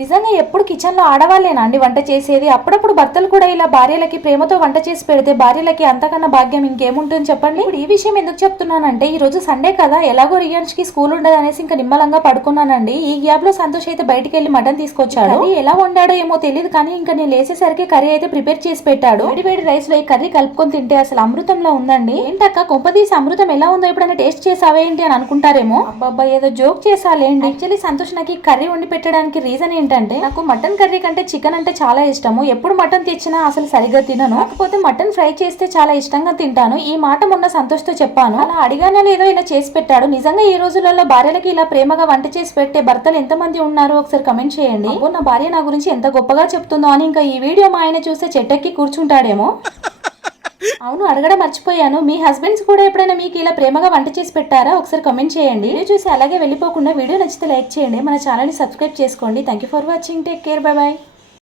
నిజంగా ఎప్పుడు కిచెన్ లో ఆడవాళ్ళేనా అండి వంట చేసేది? అప్పుడప్పుడు భర్తలు కూడా ఇలా భార్యలకి ప్రేమతో వంట చేసి పెడితే భార్యలకి అంతకన్నా భాగ్యం ఇంకేముంటుంది చెప్పండి. ఇప్పుడు ఈ విషయం ఎందుకు చెప్తున్నానంటే ఈ రోజు సండే కదా, ఎలాగో రియాన్స్ కి స్కూల్ ఉండదు అనేసి ఇంకా నిమ్మలంగా పడుకున్నానండి. ఈ గ్యాప్ లో సంతోష్ అయితే బయటికి వెళ్లి మటన్ తీసుకొచ్చాడు. ఎలా వండాడో ఏమో తెలియదు కానీ ఇంకా నేను లేసేసరికి కర్రీ అయితే ప్రిపేర్ చేసి పెట్టాడు. వేడి వేడి రైస్ లో ఈ కర్రీ కలుపుకొని తింటే అసలు అమృతంలో ఉందండి. ఏంటక్క కొంపదీసి అమృతం ఎలా ఉందో ఎప్పుడైనా టేస్ట్ చేసావే ఏంటి అని అనుకుంటారేమో. అబ్బాబ్బా ఏదో జోక్ చేసాలేండి. యాక్చువల్లీ సంతోష్ నాకు కర్రీ వండి పెట్టడానికి రీజన్ ఏంటంటే నాకు మటన్ కర్రీ కంటే చికెన్ అంటే చాలా ఇష్టము. ఎప్పుడు మటన్ తెచ్చినా అసలు సరిగ్గా తినను, కాకపోతే మటన్ ఫ్రై చేస్తే చాలా ఇష్టంగా తింటాను. ఈ మాట మొన్న సంతోష్ తో చెప్పాను. అలా అడిగానో లేదో ఇలా చేసి పెట్టాడు. నిజంగా ఈ రోజులలో భార్యలకి ఇలా ప్రేమగా వంట చేసి పెట్టే భర్తలు ఎంతమంది ఉన్నారో ఒకసారి కమెంట్ చేయండి. అబ్బో నా భార్య నా గురించి ఎంత గొప్పగా చెప్తుందో అని ఇంకా ఈ వీడియో మా ఆయన చూస్తే చెట్టెక్కి కూర్చుంటాడేమో. అవును, అడగడం మర్చిపోయాను, మీ హస్బెండ్స్ కూడా ఎప్పుడైనా మీకు ఇలా ప్రేమగా వంట చేసి పెట్టారా? ఒకసారి కమెంట్ చేయండి. వీడియో చూసి అలాగే వెళ్ళిపోకుండా వీడియో నచ్చితే లైక్ చేయండి, మన ఛానల్ ని సబ్స్క్రైబ్ చేసుకోండి. Thank you for watching, take care, by by.